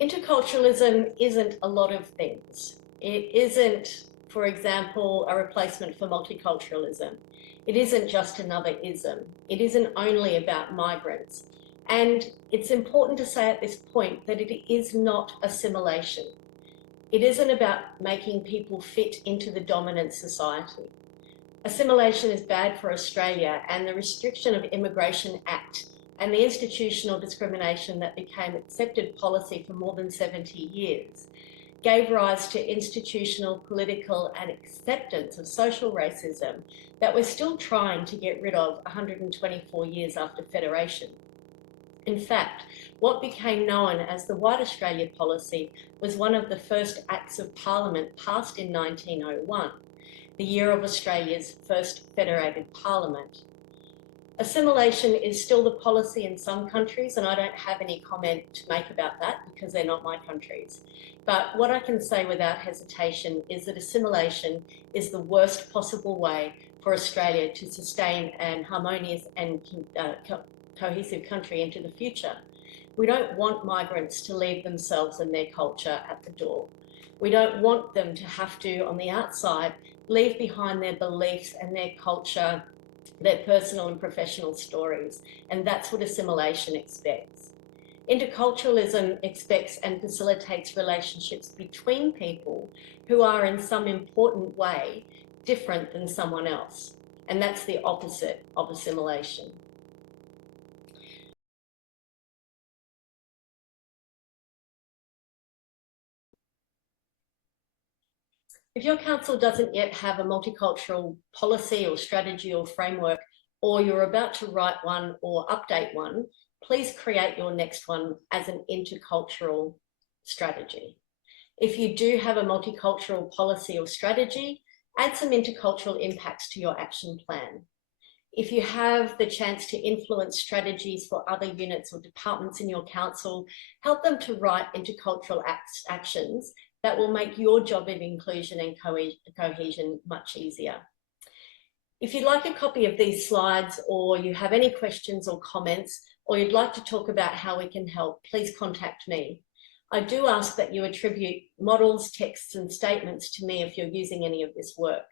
Interculturalism isn't a lot of things. It isn't, for example, a replacement for multiculturalism. It isn't just another ism. It isn't only about migrants. And it's important to say at this point that it is not assimilation. It isn't about making people fit into the dominant society. Assimilation is bad for Australia, and the Restriction of Immigration Act and the institutional discrimination that became accepted policy for more than 70 years gave rise to institutional, political, and acceptance of social racism that we're still trying to get rid of 124 years after Federation. In fact, what became known as the White Australia policy was one of the first Acts of Parliament passed in 1901, the year of Australia's first federated parliament. Assimilation is still the policy in some countries, and I don't have any comment to make about that because they're not my countries. But what I can say without hesitation is that assimilation is the worst possible way for Australia to sustain an harmonious and cohesive country into the future. We don't want migrants to leave themselves and their culture at the door. We don't want them to have to, on the outside, leave behind their beliefs and their culture, their personal and professional stories, and that's what assimilation expects. Interculturalism expects and facilitates relationships between people who are in some important way different than someone else, and that's the opposite of assimilation. If your council doesn't yet have a multicultural policy or strategy or framework, or you're about to write one or update one, please create your next one as an intercultural strategy. If you do have a multicultural policy or strategy, add some intercultural impacts to your action plan. If you have the chance to influence strategies for other units or departments in your council, help them to write intercultural actions that will make your job of inclusion and cohesion much easier. If you'd like a copy of these slides, or you have any questions or comments, or you'd like to talk about how we can help, please contact me. I do ask that you attribute models, texts, and statements to me if you're using any of this work.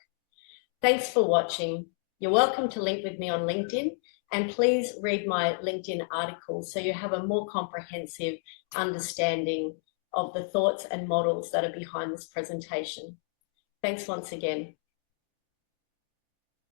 Thanks for watching. You're welcome to link with me on LinkedIn, and please read my LinkedIn articles so you have a more comprehensive understanding of the thoughts and models that are behind this presentation. Thanks once again.